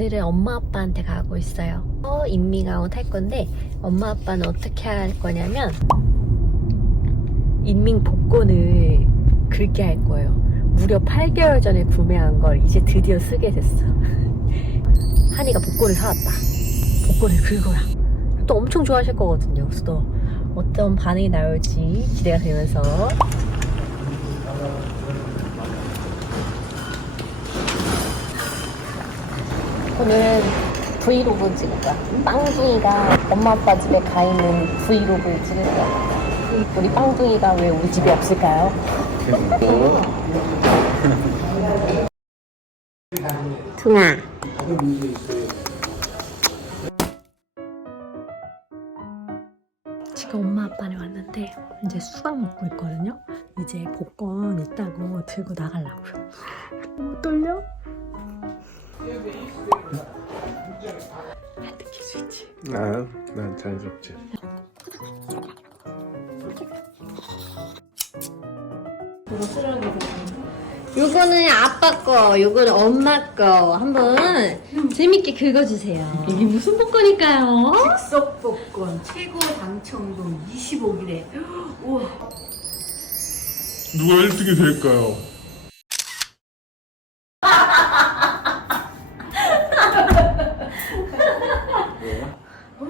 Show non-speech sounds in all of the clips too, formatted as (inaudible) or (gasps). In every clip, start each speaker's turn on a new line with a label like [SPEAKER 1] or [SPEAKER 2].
[SPEAKER 1] 오늘은 엄마 아빠한테 가고 있어요. 어, 인밍아웃 할 건데 엄마 아빠는 어떻게 할 거냐면 인밍 복권을 긁게 할 거예요. 무려 8개월 전에 구매한 걸 이제 드디어 쓰게 됐어. (laughs) 한이가 복권을 사왔다. 복권을 긁어라. 또 엄청 좋아하실 거거든요. 그래서 또 어떤 반응이 나올지 기대가 되면서 오늘은 브이로그 찍을 거야. 빵둥이가 엄마 아빠 집에 가 있는 브이로그를 찍을 거야. 우리 빵둥이가 왜 우리 집에 없을까요? (laughs) 퉁아. 지금 엄마 아빠네 왔는데 이제 수박 먹고 있거든요. 이제 복권 있다고 들고 나가려고요. (laughs) 너무 떨려? 안 느낄 수 있지.
[SPEAKER 2] 아, 난 자연스럽지.
[SPEAKER 1] 요거는 아빠 거, 요거는 엄마 거. 한번 재밌게 긁어주세요. 이게 무슨 복권일까요?
[SPEAKER 3] 즉석 복권 최고 당첨금 25일에 (gasps) 우와
[SPEAKER 2] 누가 1등이 될까요?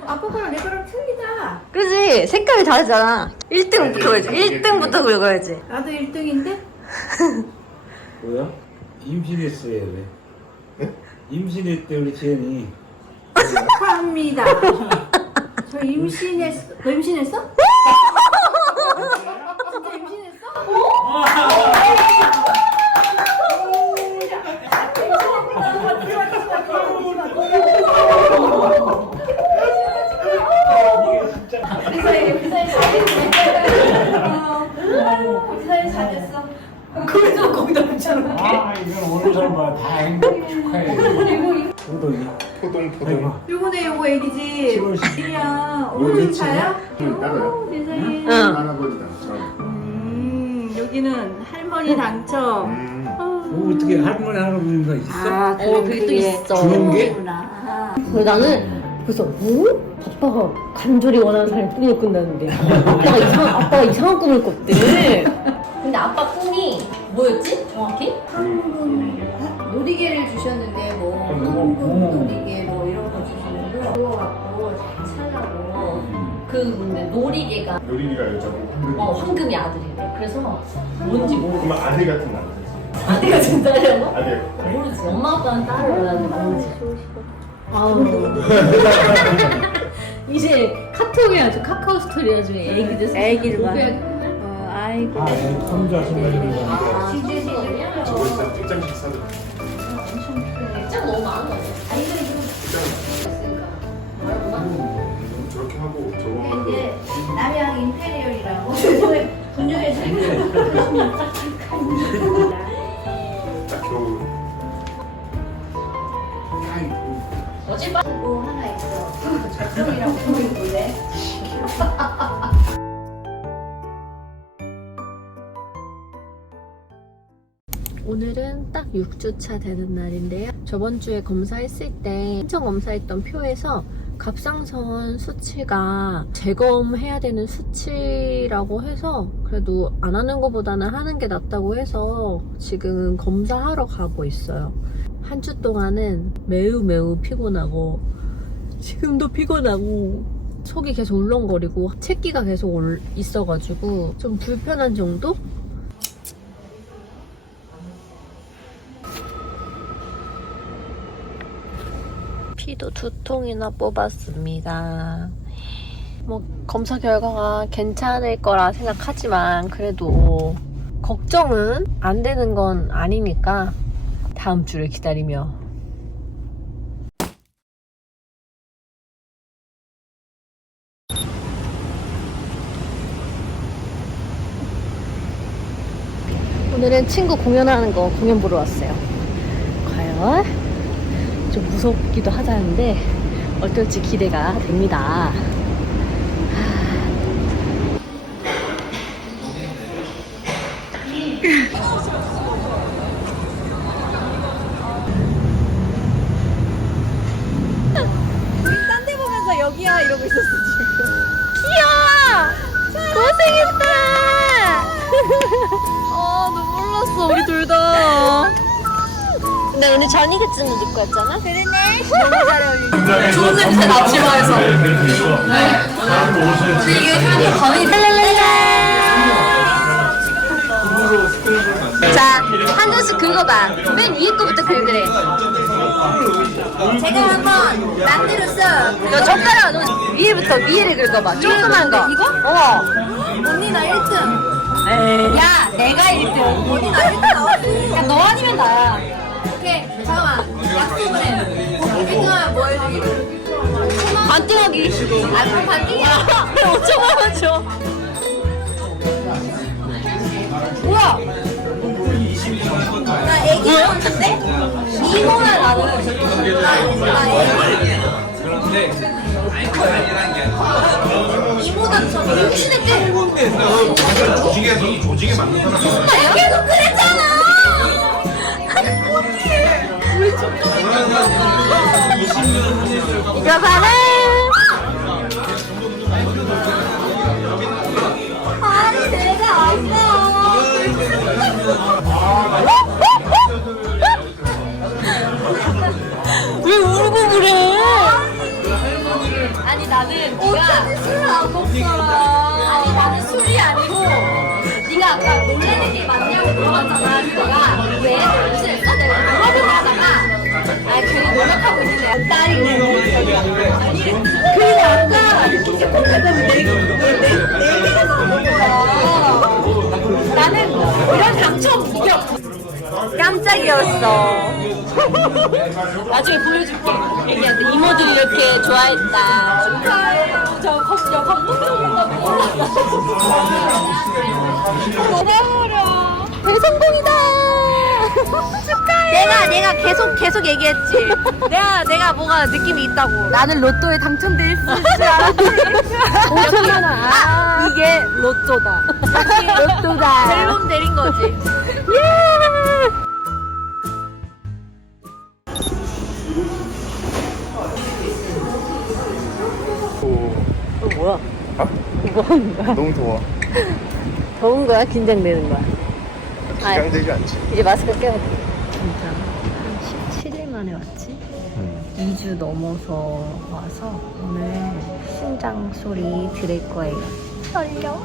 [SPEAKER 3] 아빠 거랑 내 거랑 틀리다
[SPEAKER 1] 그지? 색깔이 다르잖아. 1등부터 긁어야지. 1등부터 긁어야지.
[SPEAKER 3] 나도 1등인데 (laughs)
[SPEAKER 4] 뭐야? 임신했어요 왜? 임신했대 우리 지연이
[SPEAKER 3] 축하합니다 저 임신했어 너 임신했어? (laughs) 진짜 임신했어? 우 우리 사이 잘했네 어, 사이 잘했어 그래도 거기다 붙여놓게
[SPEAKER 4] 아 이건 오늘 사람 다 축하해 소동이
[SPEAKER 2] 포동 포동.
[SPEAKER 3] 요거네 요거 애기지
[SPEAKER 4] 지금
[SPEAKER 3] 애기야
[SPEAKER 4] 오늘
[SPEAKER 3] 오늘
[SPEAKER 4] 며칠이야?
[SPEAKER 3] 차야?
[SPEAKER 2] 응, 따라요.
[SPEAKER 3] 오, 세상에
[SPEAKER 1] 응.
[SPEAKER 2] 할아버지 당첨.
[SPEAKER 3] 음 여기는 할머니 당첨
[SPEAKER 2] 음.
[SPEAKER 4] 뭐 어떻게 할머니 할아버지가 있어?
[SPEAKER 3] 아
[SPEAKER 1] 어, 그게 또 있어.
[SPEAKER 4] 주는 게?
[SPEAKER 1] 그래서 나는 그래서 뭐? 아빠가 간절히 원하는 사람이 꿈을 꾼다는데 아빠가 이상 아빠가 이상한 꿈을 꿨대. 근데 아빠 꿈이 뭐였지? 정확히?
[SPEAKER 3] 놀이개를 주셨는데 뭐. 한국 놀이개 뭐 이런 거 주시는데 그거 갖고 잘 살라고
[SPEAKER 1] 그 근데 놀이개가
[SPEAKER 2] 요린이가 여자고 황금.
[SPEAKER 1] 어 황금이 아들이래. 그래서 뭔지 모르겠어.
[SPEAKER 2] 그러면 아들 같은 남자지.
[SPEAKER 1] 아들가 진짜려고?
[SPEAKER 2] 아들.
[SPEAKER 1] 모르지. 엄마 아빠는 딸을 원하는데 모르지. 아우. 이제 카톡 해야죠. 카카오 스토리 해야죠. 애기들.
[SPEAKER 3] 애기를 봐. 어, 아이고
[SPEAKER 4] 아 혼자서 말이는 거
[SPEAKER 1] 아,
[SPEAKER 2] 저거 일단 특장식 사들.
[SPEAKER 1] 액자가 너무 많은 거 아니야?
[SPEAKER 2] 저렇게
[SPEAKER 1] 6주차 되는 날인데요. 저번 주에 검사했을 때 신청 검사했던 표에서 갑상선 수치가 재검해야 되는 수치라고 해서 그래도 안 하는 것보다는 하는 게 낫다고 해서 지금 검사하러 가고 있어요. 한 주 동안은 매우 매우 피곤하고 지금도 피곤하고 속이 계속 울렁거리고 채기가 계속 올- 있어가지고 좀 불편한 정도? 피도 두 통이나 뽑았습니다. 뭐 검사 결과가 괜찮을 거라 생각하지만 그래도 걱정은 안 되는 건 아니니까 다음 주를 기다리며 오늘은 친구 공연하는 거 공연 보러 왔어요. 과연 좀 무섭기도 하다는데 어떨지 기대가 됩니다. 아. (laughs) 우리 딴 데 보면서 여기야 이러고 있었어. 근데 오늘 전이겠쯤 입고 왔잖아. 그러네. 너무 잘 어울리네.
[SPEAKER 3] 좋은 냄새 나치마에서. 이게 향이 밤이
[SPEAKER 1] 자, 한 잔씩 긁어봐. 맨 위에 거부터 긁으래.
[SPEAKER 3] 제가 한번 남대로써
[SPEAKER 1] 너 젓가락, 너 위에부터 위에를 긁어봐. 조그만 거.
[SPEAKER 3] 이거?
[SPEAKER 1] 어.
[SPEAKER 3] 언니 나 1등.
[SPEAKER 1] 야, 내가 1등.
[SPEAKER 3] 언니 나 1등.
[SPEAKER 1] 야, 너 아니면 나야. 반띵하기.
[SPEAKER 3] 아 그럼 반띵이야.
[SPEAKER 1] 5천만 원 줘.
[SPEAKER 3] 뭐야? 나 애기 나왔는데? 이모야 나는. 나, 나 애기. 이모는 저 임신했대.
[SPEAKER 2] 조직에 조직에 맞는 사람.
[SPEAKER 3] 나 계속 그랬잖아.
[SPEAKER 1] 이거 봐라.
[SPEAKER 3] 아니
[SPEAKER 1] 그래
[SPEAKER 3] 아까 이렇게 콩하다고 내내 개가 나온 거야. 나는 이런 당첨 이겨. 깜짝이었어.
[SPEAKER 1] 나중에 보여줄게. 애기한테 이모들이 이렇게 좋아했다.
[SPEAKER 3] 축하해요. 저 감, 저 감동적인 거 몰랐어.
[SPEAKER 1] 대성공이다. 축하해.
[SPEAKER 3] 내가 내가 계속 계속 얘기했지. (laughs) 내가 내가 뭐가 느낌이 있다고.
[SPEAKER 1] 나는 로또에 당첨될 줄 알았지. 5천만 원. 아,
[SPEAKER 3] 이게 로또다.
[SPEAKER 1] 로또다.
[SPEAKER 3] 델롬 내린 거지.
[SPEAKER 1] 예.
[SPEAKER 2] 오,
[SPEAKER 1] 이거 뭐야?
[SPEAKER 2] 아?
[SPEAKER 1] 이거 하는 거야?
[SPEAKER 2] 너무 더워.
[SPEAKER 1] 더운 거야? 긴장되는 거야? 아,
[SPEAKER 2] 긴장되지 않지?
[SPEAKER 1] 이제 마스크 껴야 돼. 진짜 한 17일 만에 왔지? 2주 넘어서 와서 오늘 심장 소리 들을 거예요. 떨려?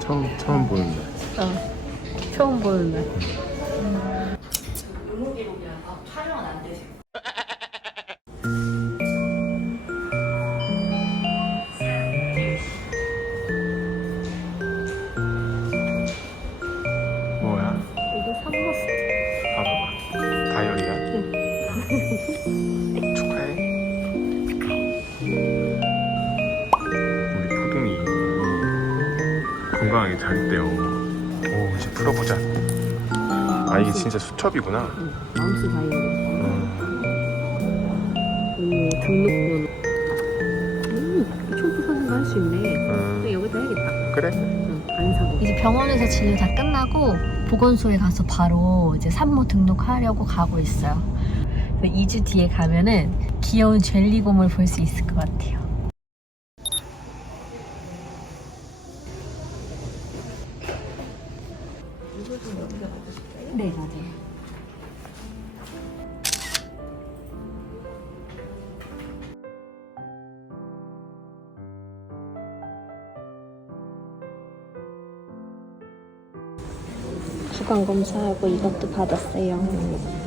[SPEAKER 2] 처음 처음 보는 날.
[SPEAKER 1] 어. 처음 보는 날.
[SPEAKER 2] 있대요. 오, 이제 풀어보자. 아, 이게 진짜 수첩이구나.
[SPEAKER 1] 마우스 다이어리.
[SPEAKER 2] 음,
[SPEAKER 1] 음, 등록번호. 음, 초보 사진도 할 수 있네. 근데
[SPEAKER 2] 음,
[SPEAKER 1] 여기다 해야겠다.
[SPEAKER 2] 그래?
[SPEAKER 1] 응, 안 사고. 이제 병원에서 진료 다 끝나고 보건소에 가서 바로 이제 산모 등록하려고 가고 있어요. 2주 뒤에 가면은 귀여운 젤리곰을 볼 수 있을 것 같아요. 네, 맞아요. 구강 검사하고 이것도 받았어요.